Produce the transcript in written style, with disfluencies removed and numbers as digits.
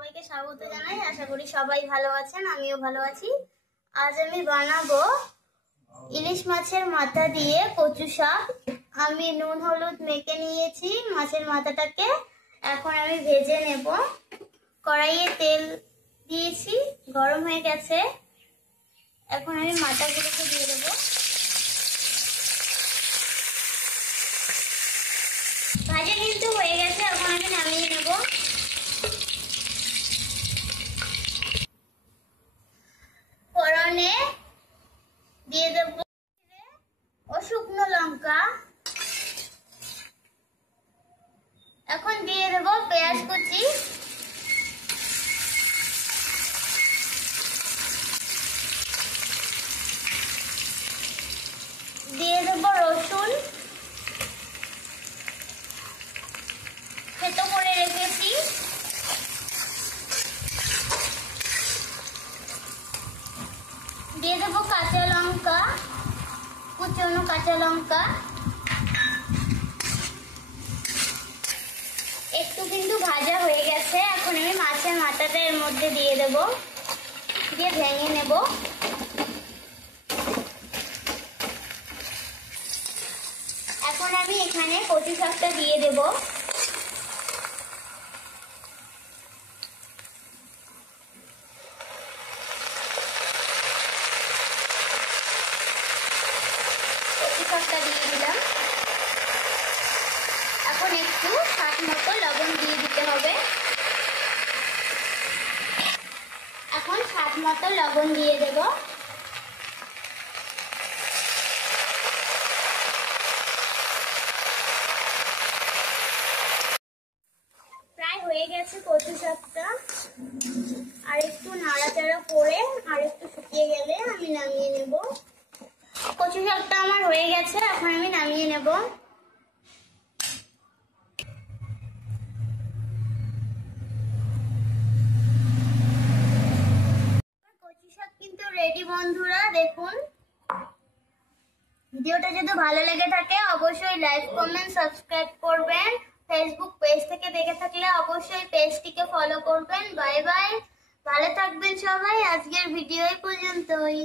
সবাইকে স্বাগত জানাই। আশা করি সবাই ভালো আছেন, আমিও ভালো আছি। আজ আমি বানাবো ইলিশ মাছের মাথা দিয়ে কচু শাক। আমি নুন হলুদ মেখে নিয়েছি মাছের মাথাটাকে। এখন আমি ভেজে নেব। কড়াইয়ে তেল দিয়েছি, গরম হয়ে গেছে। এখন আমি মাথাগুলোকে দিয়ে দেবো। ভাজা কিন্তু হয়ে গেছে, এখন আমি নামিয়ে নেব। ফোড়নে দিয়ে দেব ও শুকনো লঙ্কা। এখন দিয়ে দেব পেঁয়াজ কুচি, দিয়ে দেব রসুন থেতো করে রেখেছি, দিয়ে দেব কাঁচা লঙ্কা, কুচনো কাঁচা লঙ্কা। একটু কিন্তু ভাজা হয়ে গেছে। এখন আমি মাছের মাথাটা এর মধ্যে দিয়ে দেব, দিয়ে ভেঙে নেব। এখন আমি এখানে কচু শাকটা দিয়ে দেব। কচু শাকটা দিয়ে দিলাম। এখন একটু স্বাদ মতো লবণ দিয়ে দিতে হবে। এখন স্বাদ মতো লবণ দিয়ে দেব। প্রায় হয়ে গেছে কচু শাকটা। আর একটু নাড়াচাড়া করে আর একটু শুকিয়ে গেলে আমি নামিয়ে নেব। কচু শাকটা আমার হয়ে গেছে, এখন আমি নামিয়ে নেব। কচু শাক কিন্তু রেডি বন্ধুরা, দেখুন। ভিডিওটা যদি ভালো লেগে থাকে অবশ্যই লাইক কমেন্ট সাবস্ক্রাইব করবেন। ফেসবুক পেজ থেকে দেখে থাকলে অবশ্যই পেজটিকে ফলো করবেন। বাই বাই, ভালো থাকবেন সবাই। আজকের ভিডিও এই পর্যন্তই।